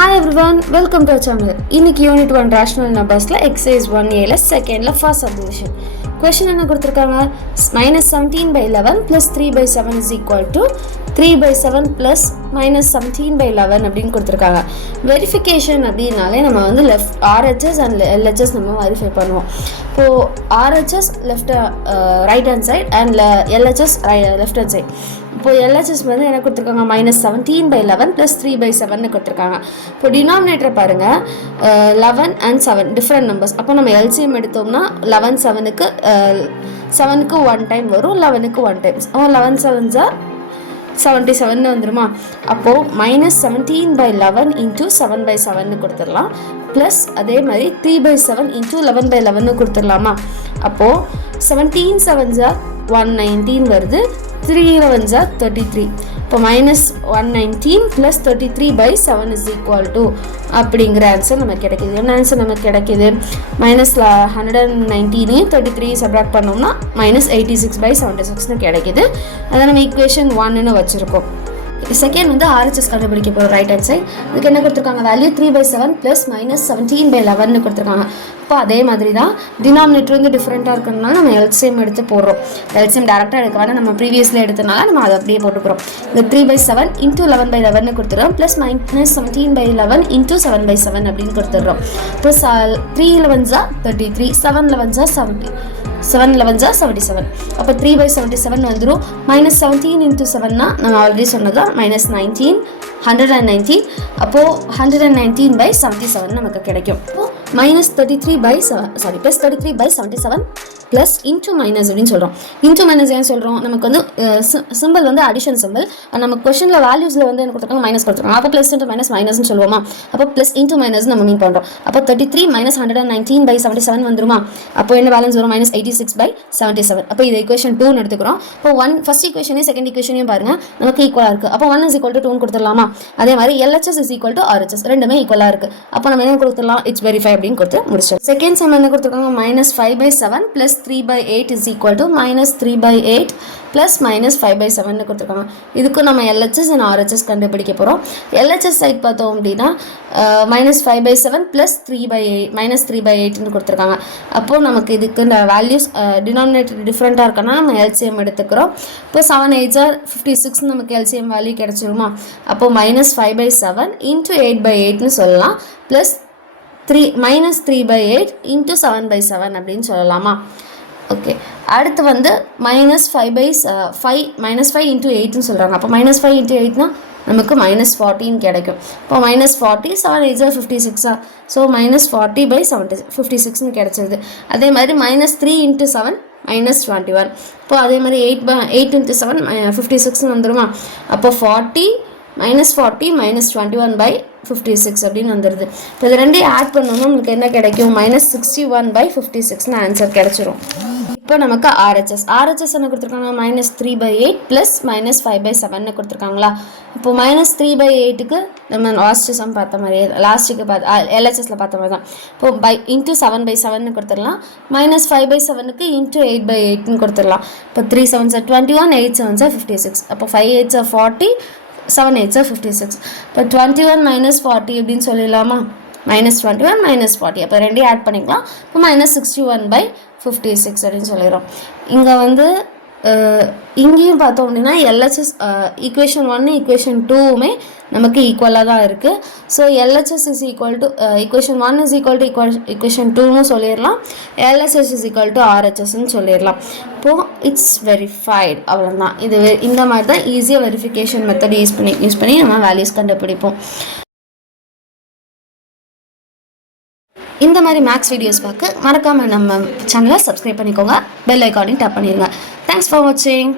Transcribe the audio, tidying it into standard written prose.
Hi everyone, welcome to our channel. இன்னைக்கு unit 1 rational numbersல exercise 1a செகண்ட்ல first subdivision. Question என்ன கொடுத்திருக்காங்க? -17/11 plus 3/7 is equal to 3/7 plus -17/11 அப்படின்னு கொடுத்திருக்காங்க. வெரிஃபிகேஷன் அப்படினாலே நம்ம வந்து RHS and LHS நம்ம வெரிஃபை பண்ணுவோம். இப்போ RHS right hand side and LHS left hand side. இப்போ LHS வந்து என்ன கொடுத்துருக்காங்க? -17/11 plus 3/7 கொடுத்துருக்காங்க. இப்போ டினாமினேட்டரை பாருங்கள், 11 and 7 டிஃப்ரெண்ட் நம்பர்ஸ். அப்போ நம்ம LCM எடுத்தோம்னா 11 7க்கு 7க்கு 1 டைம் வரும், 11க்கு 1 டைம்ஸ். 11 7s 77 வந்துருமா? அப்போது -17/11 into 7/7 கொடுத்துடலாம். ப்ளஸ் அதே மாதிரி 3/7 into 11/11 கொடுத்துடலாமா? அப்போது 17 7s 119 வருது, 3 11s 33. இப்போ -119 + 33/7 is equal to அப்படிங்கிற ஆன்சர் நமக்கு கிடைக்கிது. என்ன ஆன்சர் நமக்கு கிடைக்கிது? -119 33 சப்ராக்ட் பண்ணோம்னா -86/76 கிடைக்கிது. அதை நம்ம ஈக்குவேஷன் 1ன்னு வச்சுருக்கோம். செகண்ட் வந்து RHS கண்டுபிடிக்க போகிறோம் ரைட் ஹேண்ட் சைட். இதுக்கு என்ன கொடுத்துருக்காங்க? வேல்யூ 3/7 + -17/11 கொடுத்துருக்காங்க. இப்போ அதே மாதிரி தான் டினாமினேட்டர் வந்து டிஃப்ரெண்ட்டாக இருக்கிறதுனால நம்ம LCM எடுத்து போடுறோம். LCM டேரெக்டாக எடுக்க வேணால், நம்ம ப்ரீவியஸில் எடுத்தனால நம்ம அதை அப்படியே போட்டுக்கிறோம். இந்த 3/7 into 11/11 கொடுத்துறோம், ப்ளஸ் -17/11 into 7/7 அப்படின்னு கொடுத்துட்றோம். இப்போ 3 11s 33, 7 11s 70, 7 11s 77. அப்போ 3/77 வந்துடும். -17 into 7னா நம்ம ஆல்ரெடி சொன்னதான் -19, 119. அப்போது 119/77 நமக்கு கிடைக்கும். +33/77 ப்ளஸ் இன்ட்டு மைனஸ் அப்படின்னு சொல்கிறோம். இன்ட்டு மைனஸ் ஏன் சொல்கிறோம்? நமக்கு வந்து சிம்பிள் வந்து அடிஷன் சிம்பிள். நம்ம கொஷனில் வேல்யூஸில் வந்து என்ன கொடுத்துருக்காங்க? மைனஸ் கொடுத்துருக்காங்க. அப்போ ப்ளஸ் இன்ட்டு மைனஸ் மைனஸ்ன்னு சொல்லுவோமா? அப்போ ப்ளஸ் இன்ட்டு மைனஸ் நம்ம மீன் பண்ணுறோம். அப்போ 33 - 119/77 வந்துருமா? அப்போ என்ன பேலன்ஸ் வரும்? -86/77. அப்போ இது ஈக்குவேஷன் 2ன்னு எடுத்துக்கிறோம். இப்போ ஃபர்ஸ்ட் ஈக்குவேஷனையும் செகண்ட் ஈக்குவேஷனையும் பாருங்கள், நமக்கு ஈக்குவலாக இருக்குது. அப்போ 1 = 2ன்னு கொடுத்துடலாமா? அதே மாதிரி LHS = RHS ரெண்டுமே ஈக்குவலாக இருக்குது. அப்போ நம்ம என்ன கொடுத்துடலாம்? இட்ஸ் வெரிஃபை அப்படின்னு கொடுத்து முடிச்சோம். செகண்ட் சம் என்ன கொடுத்துருக்காங்க? -5/7 + 3/8 is equal to -3/8 plus -5/7 கொடுத்துருக்காங்க. இதுக்கும் நம்ம LHS and RHS கண்டுபிடிக்க போகிறோம். LHS சைட் பார்த்தோம் அப்படின்னா -5/7 plus 3/8 கொடுத்துருக்காங்க. அப்போது நமக்கு இதுக்கு இந்த வேல்யூஸ் டினாமினேட்டர் டிஃப்ரெண்ட்டாக இருக்கனா நம்ம LCM எடுத்துக்கிறோம். இப்போ 7 8s 56 நமக்கு LCM வேல்யூ கிடச்சிருமா? அப்போது -5/7 into 8/8ன்னு சொல்லலாம், ப்ளஸ் -3/8 into 7/7 அப்படின்னு சொல்லலாமா? ஓகே, அடுத்து வந்து -5 into 8ன்னு சொல்கிறாங்க. அப்போ -5 into 8னா நமக்கு -14 கிடைக்கும். இப்போ -40, 7 8s 56. ஸோ -40/56ன்னு கிடைச்சிருது. அதே மாதிரி -3 into 7 -21. இப்போ அதே மாதிரி 8 into 7 56ன்னு வந்துடுமா? அப்போ 40 -21/56 அப்படின்னு வந்துடுது. இப்போ இது ரெண்டையும் ஆட் பண்ணோம்னா நமக்கு என்ன கிடைக்கும்? -61/56ன்னு ஆன்சர் கிடைச்சிரும். இப்போ நமக்கு RHS என்ன கொடுத்துருக்காங்க? -3/8 ப்ளஸ் -5/7 கொடுத்துருக்காங்களா? இப்போ -3/8க்கு நம்ம லாஸ்ட்டு சம் பார்த்த மாதிரியே, லாஸ்ட்டுக்கு LHSல பார்த்த மாதிரி தான். இப்போ இன்ட்டு 7/7 கொடுத்துடலாம். -5/7க்கு இன்ட்டு 8/8ன்னு கொடுத்துடலாம். இப்போ 3 7s 21, 8 7s 56. அப்போ 5 8s 40, 7 8s 56. இப்போ 21 - 40 அப்படின்னு சொல்லிடலாமா? -21 - 40. அப்போ ரெண்டையும் ஆட் பண்ணிக்கலாம். இப்போ -61/56 அப்படின்னு சொல்லிடுறோம். இங்கே வந்து இங்கேயும் பார்த்தோம் அப்படின்னா LHS ஈக்குவேஷன் 1 ஈக்குவேஷன் 2மே நமக்கு ஈக்குவலாக தான் இருக்குது. ஸோ LHS ஈக்குவேஷன் 1 ஈக்குவேஷன் 2ன்னு சொல்லிடலாம், LHS RHSன்னு சொல்லிடலாம். இப்போது இட்ஸ் வெரிஃபைடு, அவ்வளோதான். இது இந்த மாதிரி தான் ஈஸியாக வெரிஃபிகேஷன் மெத்தட் யூஸ் பண்ணி நம்ம வேல்யூஸ் கண்டுபிடிப்போம். இந்த மாதிரி மேக்ஸ் வீடியோஸ் பார்க்க மறக்காமல் நம்ம சேனலை சப்ஸ்கிரைப் பண்ணிக்கோங்க, பெல் ஐக்கானையும் டேப் பண்ணிடுங்க. தேங்க்ஸ் ஃபார் வாட்சிங்.